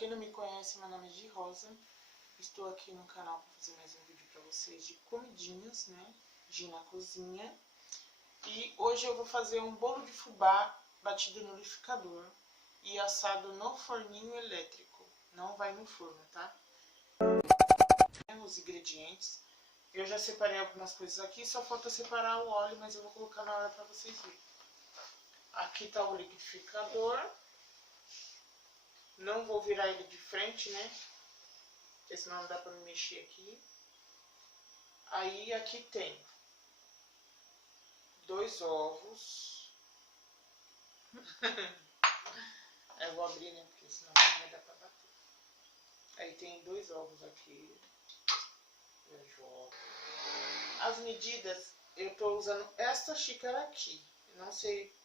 quem não me conhece, meu nome é Rosa. Estou aqui no canal para fazer mais um vídeo para vocês de comidinhas, né? De na cozinha. E hoje eu vou fazer um bolo de fubá batido no liquidificador e assado no forninho elétrico. Não vai no forno, tá? Os ingredientes. Eu já separei algumas coisas aqui, só falta separar o óleo, mas eu vou colocar na hora para vocês verem. Aqui tá o liquidificador. Não vou virar ele de frente, né? Porque senão não dá pra me mexer aqui. Aí aqui tem 2 ovos. Eu vou abrir, né? Porque senão não vai dar pra bater. Aí tem 2 ovos aqui. Eu jogo. As medidas, eu tô usando esta xícara aqui. Não sei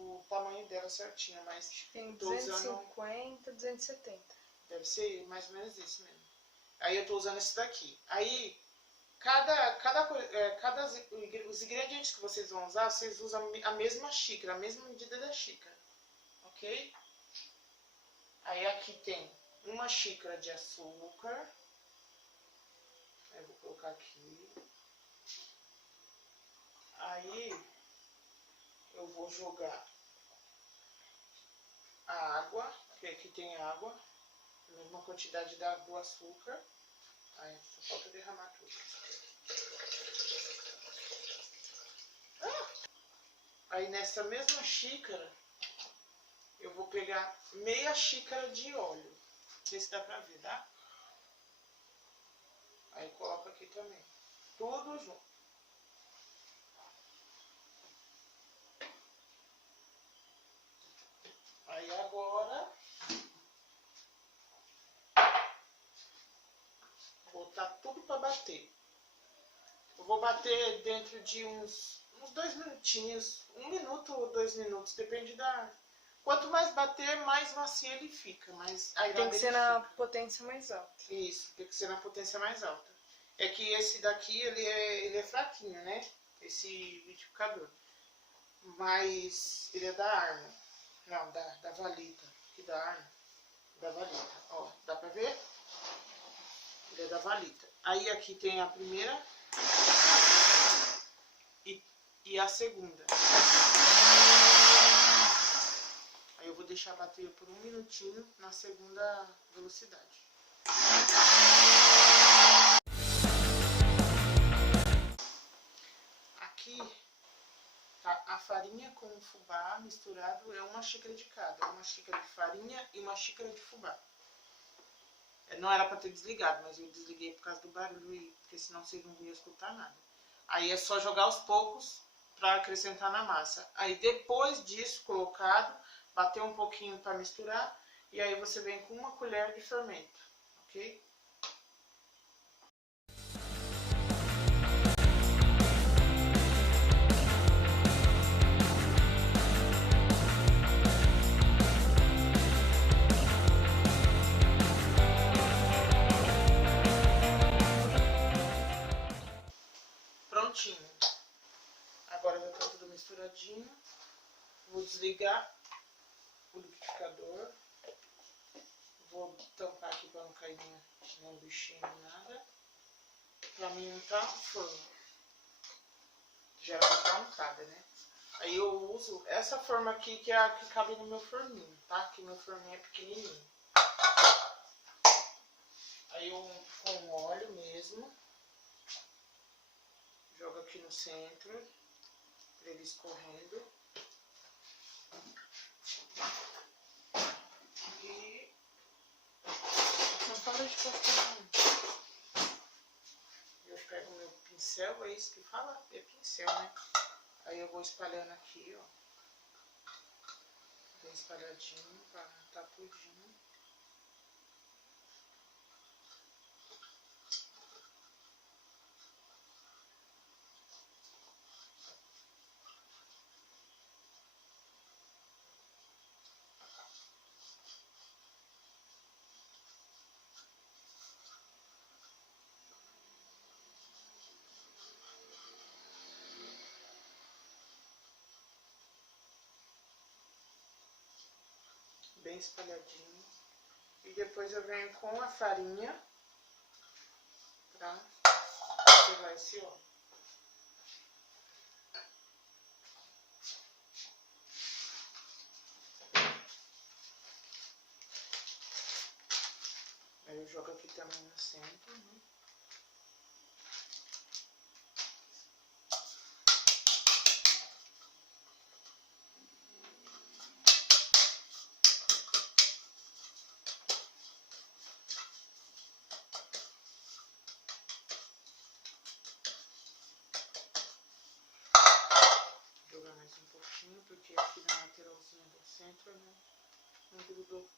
o tamanho dela certinho, mas tem 250, 270. Deve ser mais ou menos isso mesmo. Aí eu tô usando esse daqui. Aí, os ingredientes que vocês vão usar, vocês usam a mesma xícara, a mesma medida da xícara. Ok? Aí aqui tem 1 xícara de açúcar. Eu vou colocar aqui. Aí, eu vou jogar a água, que aqui tem água, a mesma quantidade do açúcar. Aí, só falta derramar tudo. Aí, nessa mesma xícara, eu vou pegar meia xícara de óleo. Não sei se dá pra ver, tá? Aí, coloco aqui também. Tudo junto. Aí, agora, vou botar tudo pra bater. Eu vou bater dentro de uns 2 minutinhos. 1 minuto ou 2 minutos, depende da... Quanto mais bater, mais macio ele fica. Mais tem que ser na potência mais alta. Isso, tem que ser na potência mais alta. É que esse daqui, ele é fraquinho, né? Esse liquidificador. Mas ele é da Arma. Não, da Valita. Aqui da Arma. Da Valita. Ó, dá pra ver? Ele é da Valita. Aí aqui tem a primeira e a segunda. Aí eu vou deixar bater por 1 minutinho na segunda velocidade. Aqui tá a farinha com o fubá misturado, é 1 xícara de cada. 1 xícara de farinha e 1 xícara de fubá. Não era pra ter desligado, mas eu desliguei por causa do barulho, porque senão vocês não iam escutar nada. Aí é só jogar aos poucos para acrescentar na massa. Aí depois disso, colocado, bater um pouquinho para misturar. E aí você vem com 1 colher de fermento, ok? Prontinho. Agora já tá tudo misturadinho. Vou desligar o liquidificador. Vou tampar aqui para não cair nenhum bichinho nem nada. Pra mim não tá no forno. Já era pra tá untada, né? Aí eu uso essa forma aqui, que é a que cabe no meu forninho, tá? Que meu forninho é pequenininho. Aí eu unto com óleo mesmo. Jogo aqui no centro, pra ele escorrendo. E... não para de passar. Eu pego meu pincel, é isso que fala? É pincel, né? Aí eu vou espalhando aqui, ó. Bem espalhadinho, pra montar tudinho. Bem espalhadinho. E depois eu venho com a farinha pra pegar esse óleo. Aí eu jogo aqui também no centro, né? Jogar mais um pouquinho, porque aqui na lateralzinha do centro, né, não grudou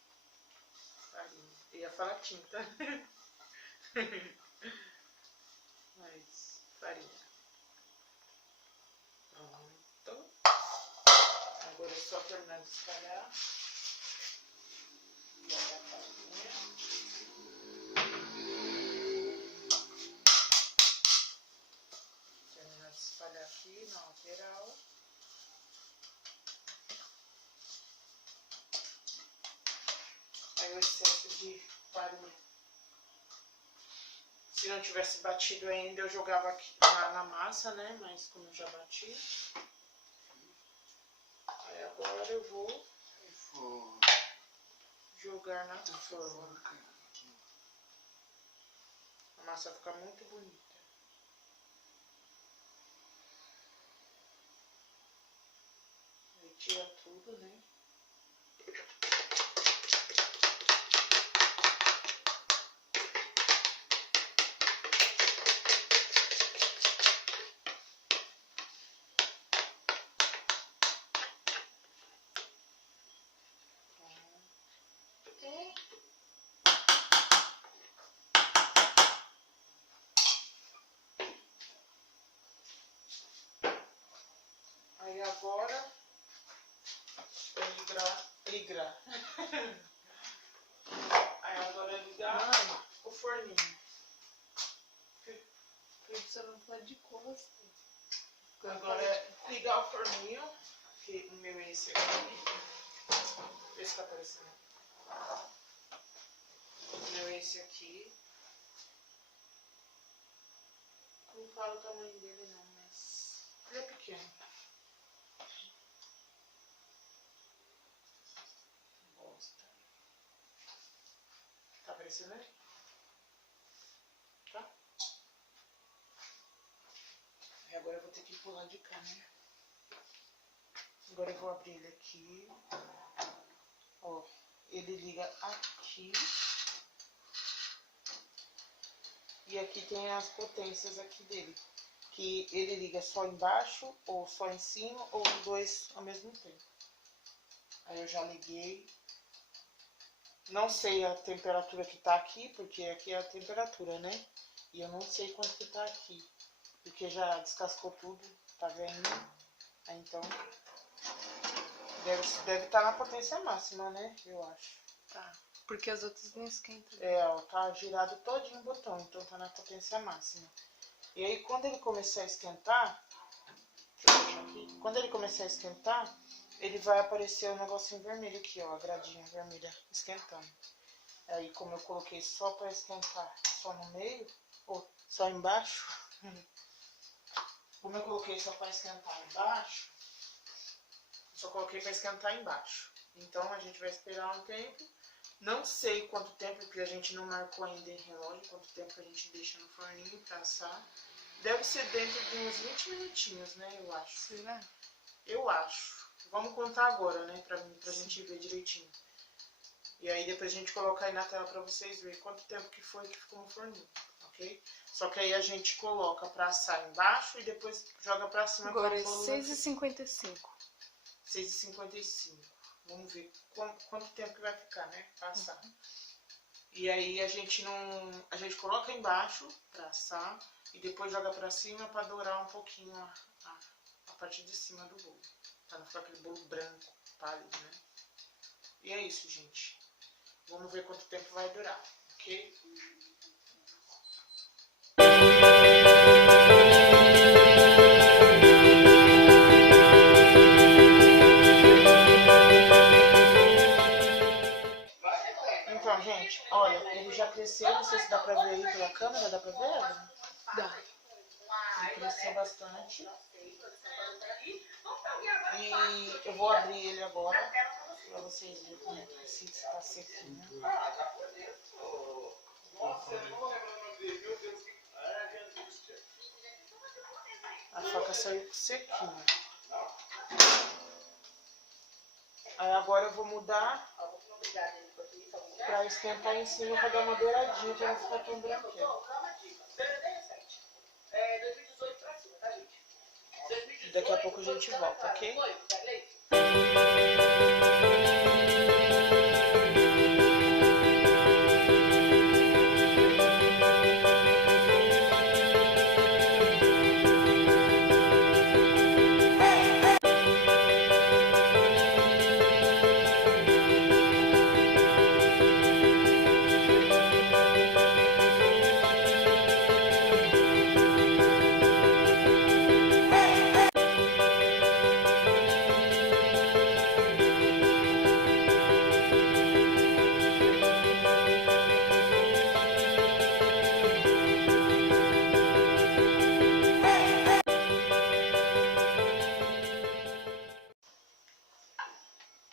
farinha. Eu ia falar tinta. Mas farinha. Pronto. Agora é só terminar de espalhar. Jogar a farinha. Terminar de espalhar aqui na lateral. Aí o excesso de farinha. Se não tivesse batido ainda, eu jogava aqui na massa, né? Mas como eu já bati. Aí agora eu vou jogar na forma. A massa fica muito bonita. Aí tira tudo, né? Aí agora ligar. Aí agora ligar o forninho. Você não pode de costa. Agora é ligar o forninho, que o meu é esse aqui. Vê se tá aparecendo. O meu é esse aqui. Não falo o tamanho dele não, mas ele é pequeno. Bosta. Tá aparecendo aí? Tá? E agora eu vou ter que pular de cá, né? Agora eu vou abrir ele aqui. Ó, ele liga aqui. E aqui tem as potências aqui dele. Que ele liga só embaixo, ou só em cima, ou os dois ao mesmo tempo. Aí eu já liguei. Não sei a temperatura que tá aqui, porque aqui é a temperatura, né? E eu não sei quanto que tá aqui. Porque já descascou tudo, tá vendo? Aí então, deve estar na potência máxima, né? Eu acho. Tá, porque as outras não esquentam. É, ó, tá girado todinho o botão, então tá na potência máxima. E aí, quando ele começar a esquentar, deixa eu puxar aqui. Quando ele começar a esquentar, ele vai aparecer o negocinho vermelho aqui, ó, a gradinha vermelha esquentando. Aí, como eu coloquei só pra esquentar só no meio, ou só embaixo, como eu coloquei só pra esquentar embaixo, só coloquei pra esquentar embaixo. Então, a gente vai esperar um tempo. Não sei quanto tempo, porque a gente não marcou ainda em relógio, quanto tempo a gente deixa no forninho pra assar. Deve ser dentro de uns 20 minutinhos, né, eu acho. Será? Eu acho. Vamos contar agora, né, pra gente ver direitinho. E aí depois a gente coloca aí na tela pra vocês verem quanto tempo que foi que ficou no forninho, ok? Só que aí a gente coloca pra assar embaixo e depois joga pra cima. Agora é 6h55. 6h55. Vamos ver quanto tempo que vai ficar, né, pra assar. E aí a gente coloca embaixo pra assar e depois joga pra cima pra dourar um pouquinho a parte de cima do bolo. Pra não ficar aquele bolo branco, pálido, né? E é isso, gente. Vamos ver quanto tempo vai durar, ok? Então, gente, bastante. E eu vou abrir ele agora pra vocês verem como é que está sequinho. A faca saiu sequinha. Aí agora eu vou mudar pra esquentar em cima pra dar uma douradinha, pra não ficar tão branquinho. Daqui a pouco a gente volta, ok?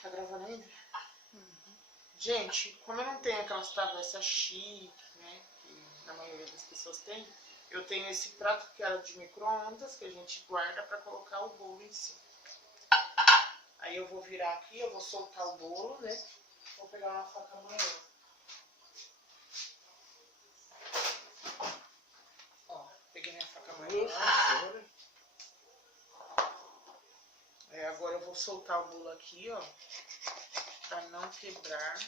Tá gravando ainda? Gente, como eu não tenho aquelas travessas chique, né, que a maioria das pessoas tem, eu tenho esse prato que era de micro-ondas, que a gente guarda pra colocar o bolo em cima. Aí eu vou virar aqui, eu vou soltar o bolo, né, vou pegar uma faca maior. Ó, peguei minha faca maior. Agora eu vou soltar o bolo aqui, ó, pra não quebrar.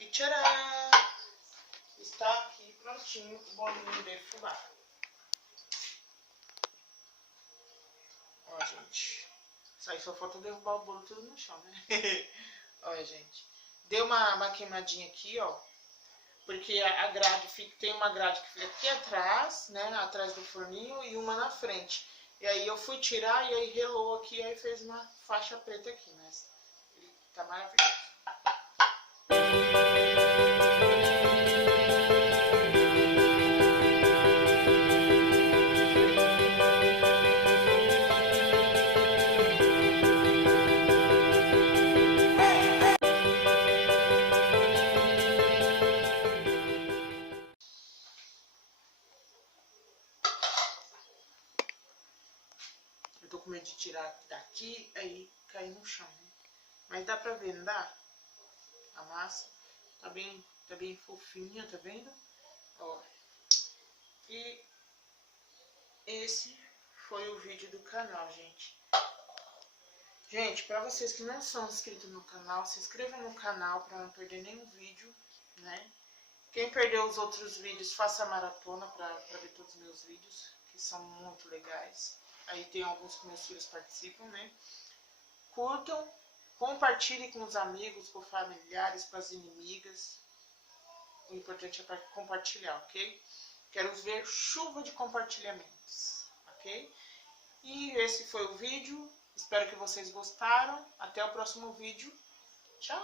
E tcharam! Está aqui prontinho o bolinho de fubá. Ó, gente. Isso aí só falta derrubar o bolo tudo no chão, né? Olha, gente. Deu uma queimadinha aqui, ó. Porque a grade tem uma grade que fica aqui atrás, né? Atrás do forninho e uma na frente. E aí eu fui tirar e aí relou aqui, aí fez uma faixa preta aqui, mas ele tá maravilhoso. Eu tô com medo de tirar daqui, aí cair no chão, né? Mas dá pra ver, não dá? A massa tá bem fofinha, tá vendo? Ó. E esse foi o vídeo do canal, gente. Gente, pra vocês que não são inscritos no canal, se inscrevam no canal pra não perder nenhum vídeo, né? Quem perdeu os outros vídeos, faça a maratona pra ver todos os meus vídeos, que são muito legais. Aí tem alguns que meus filhos participam, né? Curtam, compartilhem com os amigos, com familiares, com as inimigas. O importante é compartilhar, ok? Quero ver chuva de compartilhamentos, ok? E esse foi o vídeo. Espero que vocês gostaram. Até o próximo vídeo. Tchau!